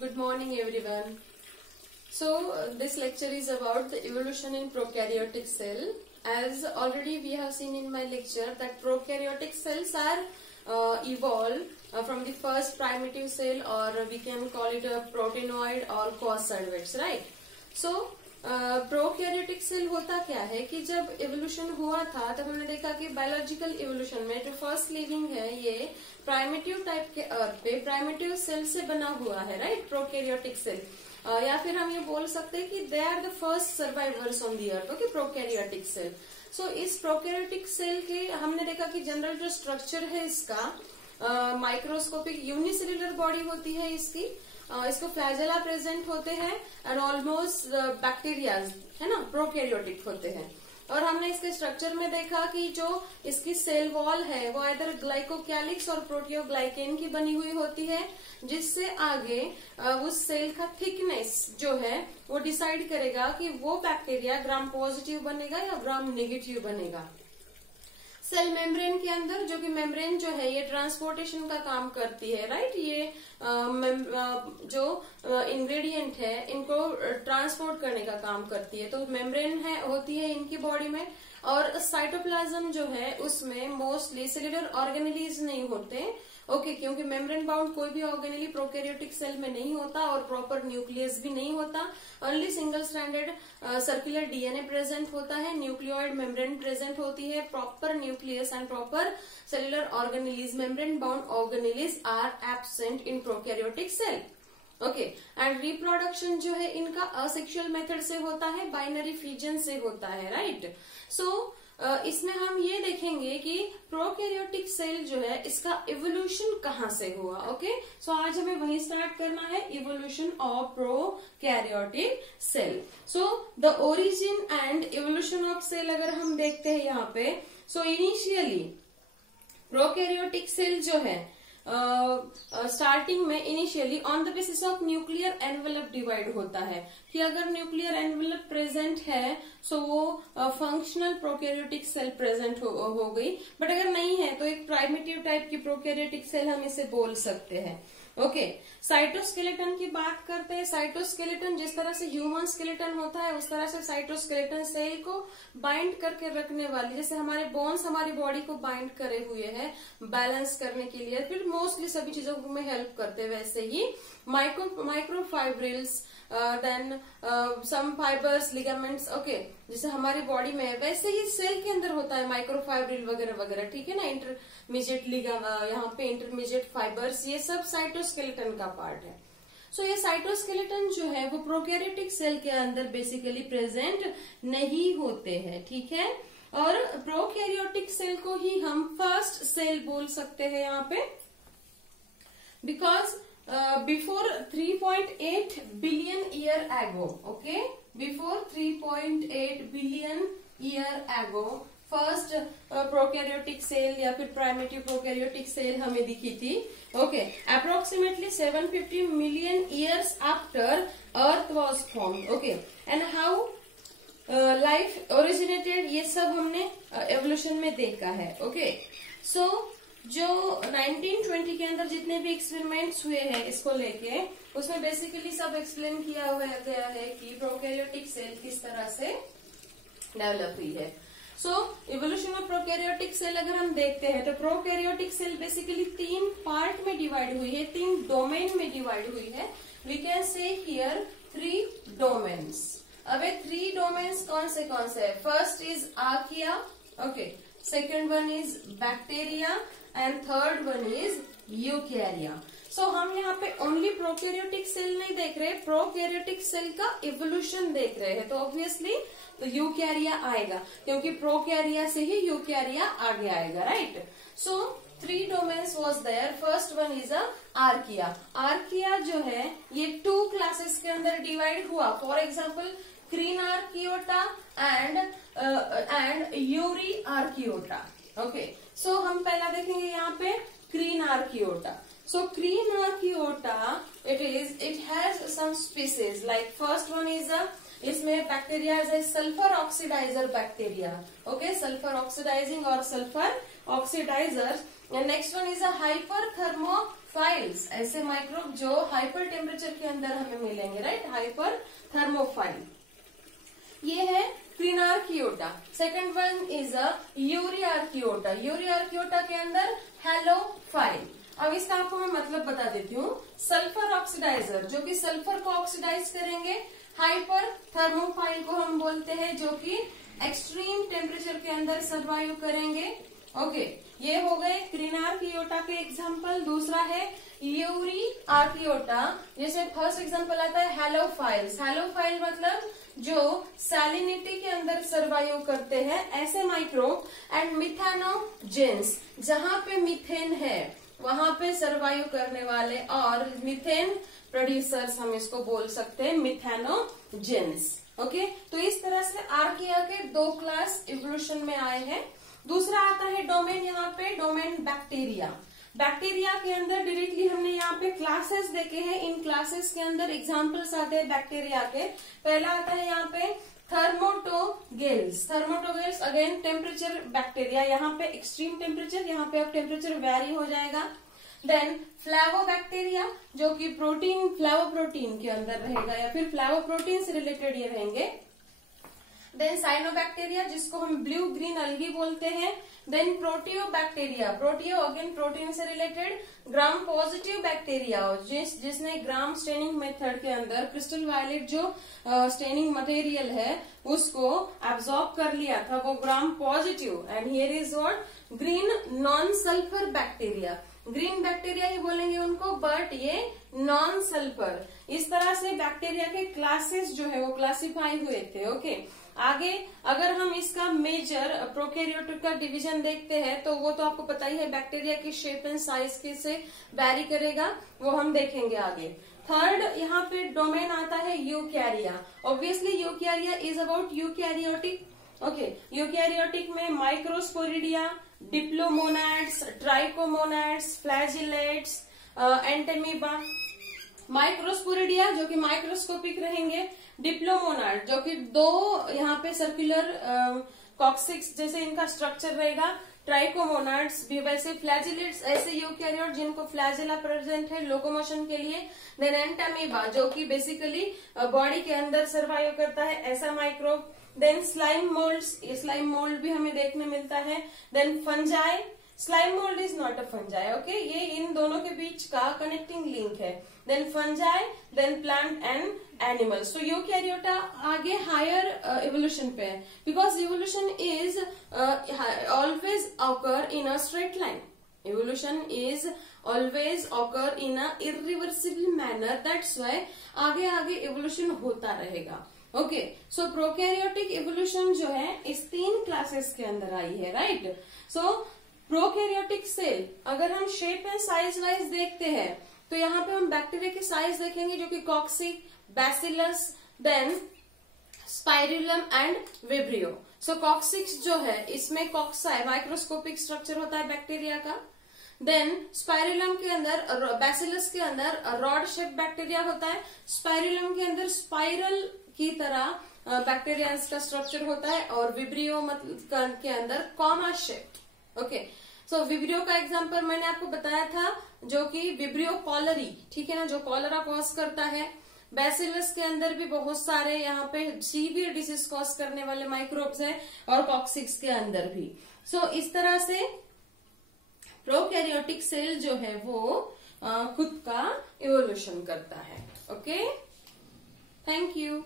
Good morning everyone. This lecture is about the evolution in prokaryotic cell. As already we have seen in my lecture that prokaryotic cells are evolved from the first primitive cell, or we can call it a proteinoid or causoids, right? Prokaryotic cell होता क्या है कि जब evolution हुआ था तब हमने देखा कि बायोलॉजिकल इवोल्यूशन में जो फर्स्ट लिविंग है ये प्राइमिटिव टाइप के अर्थ पे प्राइमिटिव सेल से बना हुआ है, राइट? प्रोकैरियोटिक सेल, या फिर हम ये बोल सकते हैं कि they are the first survivors on the earth, okay, prokaryotic cell. So इस प्रोकैरियोटिक सेल के हमने देखा कि जनरल जो स्ट्रक्चर है इसका माइक्रोस्कोपिक यूनिसेल्युलर बॉडी होती है इसकी, इसको फ्लैजेला प्रेजेंट होते हैं एंड ऑलमोस्ट बैक्टीरियाज है ना प्रोकैरियोटिक होते हैं। और हमने इसके स्ट्रक्चर में देखा कि जो इसकी सेल वॉल है वो इधर ग्लाइकोकैलिक्स और प्रोटियोग्लाइकेन की बनी हुई होती है, जिससे आगे उस सेल का थिकनेस जो है वो डिसाइड करेगा कि वो बैक्टीरिया ग्राम पॉजिटिव बनेगा या ग्राम नेगेटिव बनेगा। सेल मेम्ब्रेन के अंदर, जो कि मेम्ब्रेन जो है ये ट्रांसपोर्टेशन का काम करती है, राइट? ये जो इंग्रेडिएंट है इनको ट्रांसपोर्ट करने का काम करती है, तो मेम्ब्रेन है होती है इनकी बॉडी में। और साइटोप्लाज्म जो है उसमें मोस्टली सेल्यूलर ऑर्गेनेलीज नहीं होते, ओके, क्योंकि मेम्ब्रेन बाउंड कोई भी ऑर्गेनेली प्रोकैरियोटिक सेल में नहीं होता और प्रॉपर न्यूक्लियस भी नहीं होता। Only single stranded circular DNA present होता है, न्यूक्लियोइड मेम्ब्रेन प्रेजेंट होती है, proper nucleus and proper cellular organelles, membrane bound organelles are absent in prokaryotic cell, okay. And reproduction जो है इनका असेक्सुअल मेथड से होता है, बाइनरी फिजन से होता है, राइट? सो इसमें हम ये देखेंगे कि प्रोकैरियोटिक सेल जो है इसका इवोल्यूशन कहाँ से हुआ, ओके। सो आज हमें वही स्टार्ट करना है, evolution of prokaryotic cell. So the origin and evolution of cell अगर हम देखते हैं यहाँ पे, सो इनिशियली प्रोकैरियोटिक सेल जो है स्टार्टिंग में initially on the basis of nuclear envelope divide होता है कि अगर न्यूक्लियर एनवेलप प्रेजेंट है सो वो फंक्शनल प्रोकैरियोटिक सेल प्रेजेंट हो गई, बट अगर नहीं है तो एक प्राइमिटिव टाइप की प्रोकैरियोटिक सेल हम इसे बोल सकते हैं, ओके। साइटोस्केलेटन की बात करते हैं। साइटोस्केलेटन जिस तरह से ह्यूमन स्केलेटन होता है उस तरह से साइटोस्केलेटन सेल को बाइंड करके रखने वाली, जैसे हमारे बोन्स हमारी बॉडी को बाइंड करे हुए हैं बैलेंस करने के लिए, फिर मोस्टली सभी चीजों में हेल्प करते हैं, वैसे ही microfibrils, then some fibres, ligaments, okay, जैसे हमारी बॉडी में है वैसे ही सेल के अंदर होता है माइक्रोफाइब्रिल वगैरह वगैरह, ठीक है ना। इंटरमीडिएट यहाँ पे इंटरमीडिएट फाइबर्स, ये सब साइटोस्केलेटन का पार्ट है। सो ये साइटोस्केलेटन जो है वो प्रोकैरियोटिक सेल के अंदर बेसिकली प्रेजेंट नहीं होते हैं, ठीक है। और प्रोकैरियोटिक सेल को ही हम फर्स्ट सेल बोल सकते हैं यहाँ पे, because before 3.8 billion year ago, okay, before 3.8 billion year ago first prokaryotic cell या फिर प्राइमिटिव प्रोकैरियोटिक सेल हमें दिखी थी, okay. Approximately 750 million years after earth was formed, okay. And how life originated, ये सब हमने एवोल्यूशन में देखा है, ओके। सो जो 1920 के अंदर जितने भी एक्सपेरिमेंट्स हुए हैं इसको लेके, उसमें बेसिकली सब एक्सप्लेन किया हुआ गया है कि प्रोकैरियोटिक सेल किस तरह से डेवलप हुई है। So evolution of prokaryotic cell अगर हम देखते हैं तो प्रोकैरियोटिक सेल बेसिकली 3 पार्ट में डिवाइड हुई है, 3 डोमेन में डिवाइड हुई है। We can say here 3 domains. अब ये 3 डोमेन्स कौन से है? First is archaea, okay, second one is bacteria and third one is eukarya. So हम यहाँ पे ओनली प्रोकैरियोटिक सेल नहीं देख रहे, प्रोकैरियोटिक सेल का इवोल्यूशन देख रहे हैं, तो ऑब्वियसली तो यूकैरिया आएगा, क्योंकि प्रोकैरिया से ही यूकैरिया आगे आएगा, right? So 3 domains was there. First one is archaea. Archaea जो है ये 2 क्लासेस के अंदर डिवाइड हुआ, for example crenarchaeota and euryarchaeota, okay. So हम पहला देखेंगे यहाँ पे crenarchaeota. So crenarchaeota it has some species, like first one is इसमें bacteria is a sulphur oxidiser bacteria, okay, sulphur oxidising और sulphur oxidiser. Next one is a hyperphiles, ऐसे microbe जो hyper temperature के अंदर हमें मिलेंगे, right, hyperthermophile. ये है crenarchaeota. Second one is a euryarchaeota. Euryarchaeota के अंदर हैलोफाइल। अब इसका आपको मैं मतलब बता देती हूँ। सल्फर ऑक्सीडाइजर, जो कि सल्फर को ऑक्सीडाइज करेंगे। हाइपर थर्मोफाइल को हम बोलते हैं, जो कि एक्सट्रीम टेम्परेचर के अंदर सर्वाइव करेंगे। ओके, ये हो गए क्रिनार्कियोटा के एग्जाम्पल। दूसरा है यूरियार्कियोटा। जैसे फर्स्ट एग्जाम्पल आता है हैलोफाइल्स। हैलोफाइल मतलब जो सैलिनिटी के अंदर सर्वाइव करते हैं, ऐसे माइक्रोब। एंड मिथेनोजेंस, जहां पे मीथेन है वहां पे सर्वाइव करने वाले, और मीथेन प्रोड्यूसर्स हम इसको बोल सकते हैं, मिथेनोजेंस। ओके, तो इस तरह से आर्किया के 2 क्लास इवोल्यूशन में आए हैं। दूसरा आता है डोमेन, यहाँ पे डोमेन बैक्टीरिया। बैक्टीरिया के अंदर डायरेक्टली हमने यहाँ पे क्लासेस देखे हैं। इन क्लासेस के अंदर एग्जाम्पल्स आते हैं बैक्टीरिया के। पहला आता है यहाँ पे थर्मोटोगेल्स। थर्मोटोगेल्स अगेन टेम्परेचर बैक्टीरिया, यहाँ पे एक्सट्रीम टेम्परेचर, यहाँ पे अब टेम्परेचर वेरी हो जाएगा। देन फ्लैवोबैक्टीरिया, जो कि प्रोटीन, फ्लैवोप्रोटीन के अंदर रहेगा, या फिर फ्लैवोप्रोटीन से रिलेटेड ये रहेंगे। देन साइनोबैक्टीरिया, जिसको हम ब्लू ग्रीन अलगी बोलते हैं। Then proteobacteria, proteo again protein से रिलेटेड। ग्राम पॉजिटिव बैक्टीरिया, जिसने ग्राम स्टेनिंग मेथड के अंदर क्रिस्टल वायलेट जो स्टेनिंग मटेरियल है उसको एब्जॉर्ब कर लिया था, वो gram positive. And here is what, green non sulphur bacteria. Green bacteria ही बोलेंगे उनको, बट ये नॉन सल्फर। इस तरह से बैक्टीरिया के क्लासेस जो है वो क्लासिफाई हुए थे। ओके, आगे अगर हम इसका मेजर प्रोकैरियोटिक का डिवीजन देखते हैं, तो वो तो आपको पता ही है, बैक्टीरिया की शेप एंड साइज के से वैरी करेगा, वो हम देखेंगे आगे। थर्ड यहाँ पे डोमेन आता है यूकैरिया। Obviously यूकैरिया is about eukaryotic. Okay, eukaryotic में माइक्रोस्पोरिडिया, डिप्लोमोनाड्स, ट्राइकोमोनाड्स, फ्लैजिलेट्स, एंटेमीबा। माइक्रोस्पोरिडिया जो कि माइक्रोस्कोपिक रहेंगे। डिप्लोमोनाड जो कि 2 यहाँ पे सर्कुलर कॉक्सिक्स जैसे इनका स्ट्रक्चर रहेगा। ट्राइकोमोनाड्स भी वैसे। फ्लैजिलेट्स ऐसे यूकैरियोट जिनको फ्लैजिला प्रेजेंट है लोकोमोशन के लिए। देन एंटेमीबा जो कि बेसिकली बॉडी के अंदर सर्वाइव करता है, ऐसा माइक्रोब। देन स्लाइम मोल्ड्स, ये स्लाइम मोल्ड भी हमें देखने मिलता है। Then fungi, slime mould is not a fungi. Okay, ये इन दोनों के बीच का कनेक्टिंग लिंक है। Then fungi, then plant and animals. तो यूकैरियोटा आगे हायर इवोल्यूशन पे है, because evolution is always occur in a straight line. Evolution is always occur in a irreversible manner. That's why आगे evolution होता रहेगा। Okay, सो prokaryotic evolution जो है इस 3 क्लासेस के अंदर आई है, राइट। सो प्रोकैरियोटिक सेल अगर हम शेप एंड साइज वाइज देखते हैं, तो यहाँ पे हम बैक्टीरिया की साइज देखेंगे, जो कि cocci, bacillus, then spirillum and vibrio. So cocci जो है इसमें कॉक्साई माइक्रोस्कोपिक स्ट्रक्चर होता है बैक्टीरिया का। देन स्पाइरुलम के अंदर, बैसिलस के अंदर रॉड शेप बैक्टीरिया होता है। स्पाइरुलम के अंदर स्पाइरल की तरह बैक्टीरिया का स्ट्रक्चर होता है, और विब्रियो मतलब के अंदर कॉमा शेप। ओके, सो विब्रियो का एग्जांपल मैंने आपको बताया था, जो कि विब्रियो कॉलरी, ठीक है ना, जो कॉलरा कॉज करता है। बैसिलस के अंदर भी बहुत सारे यहाँ पे सीवियर डिसीज कॉज करने वाले माइक्रोब्स हैं, और कॉक्सिक्स के अंदर भी। सो इस तरह से प्रोकैरियोटिक सेल जो है वो खुद का इवोल्यूशन करता है। Okay, thank you.